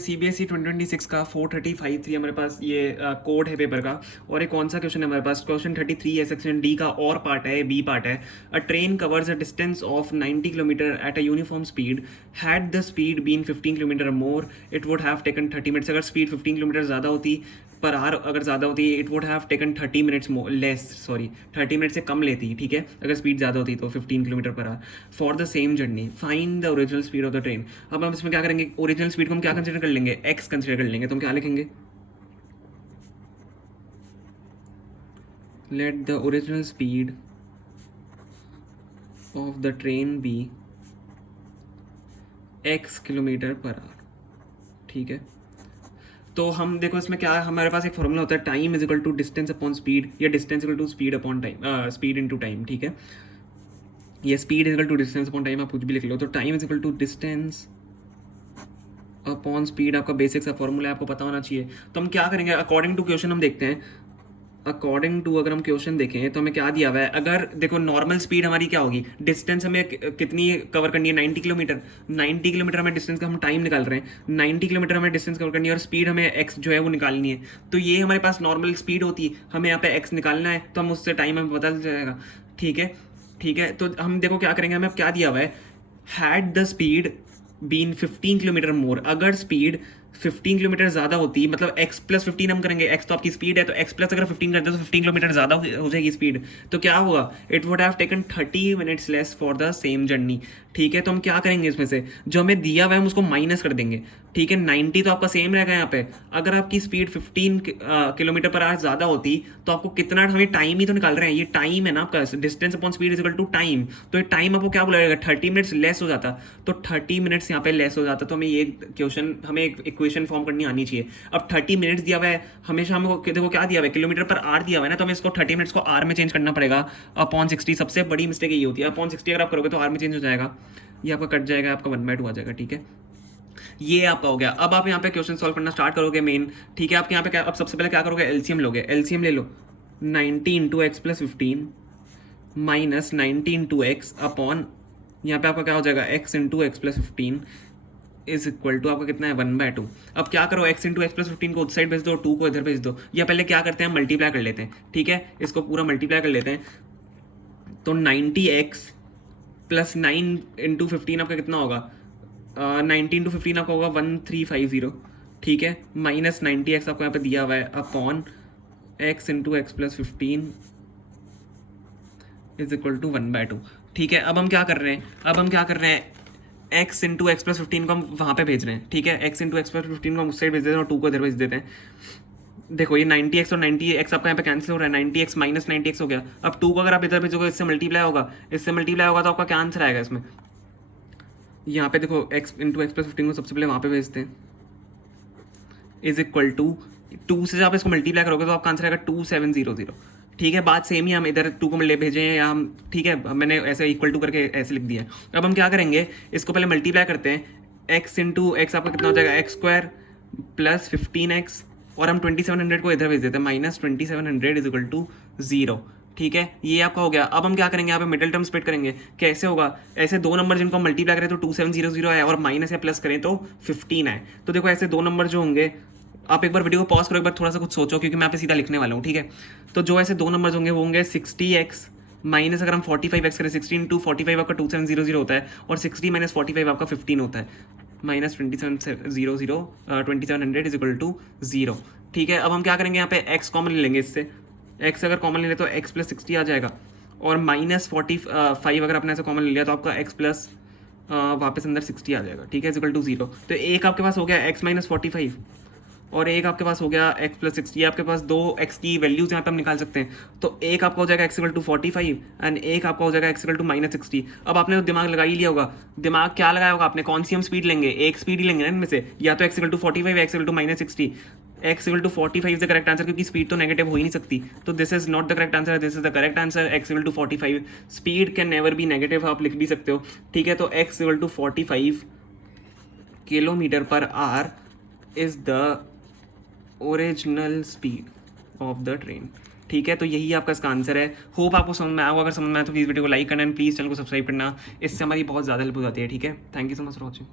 CBSE 2026 का 435(3) हमारे पास ये कोड है पेपर का। और एक कौन सा क्वेश्चन है हमारे पास, क्वेश्चन 33 है, सेक्शन डी का और पार्ट है, बी पार्ट है। A train covers a distance of 90 kilometre at a uniform speed, had the speed been 15 kilometre more it would have taken 30 minutes. अगर स्पीड 15 किलोमीटर ज़्यादा होती पर आर अगर ज़्यादा होती it would have taken 30 minutes less, sorry 30 minute से कम लेती, ठीक है, अगर स्पीड ज़्यादा होती तो 15 kilometre per hour for the same journey, find the original speed of the train. अब हम इसमें क्या करेंगे, ओरिजिनल स्पीड को हम क्या कंसिडर कर लेंगे, एक्स कंसिडर कर लेंगे। तो हम क्या लिखेंगे, let the original speed of the train be x kilometre per hour, ठीक है। तो हम देखो इसमें क्या है, हमारे पास एक फॉर्मूला होता है, time is equal to distance upon speed, या distance equal to speed upon time, speed into time, ठीक है। ये speed is equal to distance upon time, आप कुछ भी लिख लो। तो time is equal to distance upon speed, आपका बेसिक सा फॉर्मूला है, आपको पता होना चाहिए। तो हम क्या करेंगे, अकॉर्डिंग टू क्वेश्चन हम देखते हैं। अकॉर्डिंग टू अगर हम क्वेश्चन देखें तो हमें क्या दिया हुआ है, अगर देखो नॉर्मल स्पीड हमारी क्या होगी, डिस्टेंस हमें कितनी कवर करनी है, 90 किलोमीटर। 90 किलोमीटर हमें डिस्टेंस का हम टाइम निकाल रहे हैं, 90 किलोमीटर हमें डिस्टेंस कवर करनी है और स्पीड हमें एक्स जो है वो निकालनी है। तो ये हमारे पास नॉर्मल स्पीड होती है, हमें यहाँ पे एक्स निकालना है, तो हम उससे टाइम हमें पता चल जाएगा, ठीक है। ठीक है, तो हम देखो क्या करेंगे, हमें क्या दिया हुआ है, had the speed been 15 kilometre more. अगर स्पीड 15 किलोमीटर ज़्यादा होती, मतलब x प्लस 15 हम करेंगे, x तो आपकी स्पीड है, तो x प्लस अगर 15 करते हैं तो 15 किलोमीटर ज़्यादा हो जाएगी स्पीड। तो क्या होगा, it would have taken 30 minutes less for the same journey, ठीक है। तो हम क्या करेंगे, इसमें से जो हमें दिया हुआ है हम उसको माइनस कर देंगे, ठीक है। 90 तो आपका सेम रहेगा यहाँ पे। अगर आपकी स्पीड 15 किलोमीटर पर आवर ज़्यादा होती तो आपको कितना, हमें टाइम ही तो निकाल रहे हैं, ये टाइम है ना आपका, distance upon speed is equal to time. तो ये टाइम आपको क्या बोला, 30 मिनट्स लेस हो जाता, तो 30 मिनट्स यहाँ पे लेस हो जाता। तो हमें ये क्वेश्चन, हमें एक इक्वेशन फॉर्म करनी आनी चाहिए। अब 30 मिनट्स दिया हुआ है, हमेशा हमको देखो क्या दिया हुआ है, किलोमीटर पर आर दिया हुआ है ना, तो हमें इसको 30 मिनट्स को आर में चेंज करना पड़ेगा अपॉन 60। सबसे बड़ी मिस्टेक ये होती है, अपॉन 60 अगर आप करोगे तो आर में चेंज हो जाएगा, ये आपका कट जाएगा, आपका 1/2 आ जाएगा, ठीक है। ये आपका हो गया। अब आप यहाँ पे क्वेश्चन सॉल्व करना स्टार्ट करोगे मेन, ठीक है। आप यहाँ पे क्या, अब सबसे पहले क्या करोगे, एलसीएम लोगे। एलसीएम ले लो, 90 into x plus 15 minus 90 into x upon, यहाँ पे आपका क्या हो जाएगा, x into x plus 15 is equal to आपका कितना है, 1/2। अब क्या करो, x इंटू एक्स प्लस 15 को उस साइड भेज दो, 2 को इधर भेज दो, या पहले क्या करते हैं, मल्टीप्लाई कर लेते हैं, ठीक है। इसको पूरा मल्टीप्लाई कर लेते हैं, तो 90x प्लस 9 इंटू 15 आपका कितना होगा, 90 इंटू 15 आपका होगा 1350, ठीक है। माइनस 90x आपको यहाँ पे दिया हुआ है upon x into x plus 15 is equal to 1/2, ठीक है। अब हम क्या कर रहे हैं, अब हम क्या कर रहे हैं, x इंटू एक्स प्लस 15 को हम वहाँ पे भेज रहे हैं, ठीक है। x इंटू एक्स प्लस 15 को हम उस साइड भेज देते हैं और 2 को इधर भेज देते हैं। देखो ये 90x और 90x आपका यहाँ पे कैंसिल हो रहा है, 90x माइनस 90x हो गया। अब 2 को अगर आप इधर भेजोगे, इससे मल्टीप्लाई होगा, इससे मल्टीप्लाई होगा, तो आपका क्या आंसर आएगा इसमें, यहाँ पे देखो x इंटू एक्स प्लस 15 को सबसे पहले वहाँ पे भेजते हैं, इज इक्वल टू 2 से जब आप इसको मल्टीप्लाई करोगे तो आपका आंसर आएगा 2700, ठीक है। बात सेम ही, हम इधर 2 को ले भेजे हैं या हम, ठीक है, मैंने ऐसे इक्वल टू करके ऐसे लिख दिया है। अब हम क्या करेंगे, इसको पहले मल्टीप्लाई करते हैं, x इंटू एक्स आपका कितना हो जाएगा, एक्स स्क्वायर प्लस 15x, और हम 2700 को इधर भेज देते हैं, माइनस 2700 इज इक्वल टू 0, ठीक है। ये आपका हो गया। अब हम क्या करेंगे, यहाँ पे मिडिल टर्म स्प्लिट करेंगे। कैसे होगा, ऐसे दो नंबर जिनको हम मल्टीप्लाई करें तो 2700 है, और माइनस या प्लस करें तो 15 है। तो देखो ऐसे दो नंबर जो होंगे, आप एक बार वीडियो को पॉज करो, एक बार थोड़ा सा कुछ सोचो, क्योंकि मैं यहाँ पे सीधा लिखने वाला हूँ, ठीक है। तो जो ऐसे दो नंबर होंगे वो होंगे 60x माइनस, अगर हम 45x करें, 60 इंटू 45 आपका 2700 होता है, और 60 माइनस 45 आपका 15 होता है, माइनस 2700 इज इक्वल टू 0, ठीक है। अब हम क्या करेंगे, यहाँ पे x कॉमन ले लेंगे, इससे x अगर कॉमन ले लें तो x प्लस 60 आ जाएगा, और माइनस 45 अगर आपने ऐसे कॉमन ले लिया तो आपका x प्लस वापस अंदर 60 आ जाएगा, ठीक है, इज इक्वल टू 0। तो एक आपके पास हो गया x माइनस 45, और एक आपके पास हो गया x प्लस 60। आपके पास दो x की वैल्यूज यहाँ पे हम निकाल सकते हैं। तो एक आपका हो जाएगा x इक्वल टू 45 एंड एक आपका हो जाएगा x इक्वल टू माइनस 60। अब आपने तो दिमाग लगा ही लिया होगा, दिमाग क्या लगाया होगा आपने, कौन सी हम स्पीड लेंगे, एक स्पीड ही लेंगे ना इनमें से, या तो x इक्वल टू 45 या x equal to minus 60। x equal to 45 is the correct answer, क्योंकि स्पीड तो नेगेटिव हो ही नहीं सकती। तो this is not the correct answer, this is the correct answer, x equal to 45। Speed can never be negative, आप लिख भी सकते हो, ठीक है। तो x equal to 45 kilometre per hour is the original speed of the train, ठीक है। तो यही आपका इसका आंसर है। होप आपको समझ में आएगा, अगर समझ में आए तो प्लीज़ वीडियो को लाइक करना एंड प्लीज़ चैनल को सब्सक्राइब करना, इससे हमारी बहुत ज़्यादा हेल्प हो जाती है, ठीक है। Thank you so much for watching.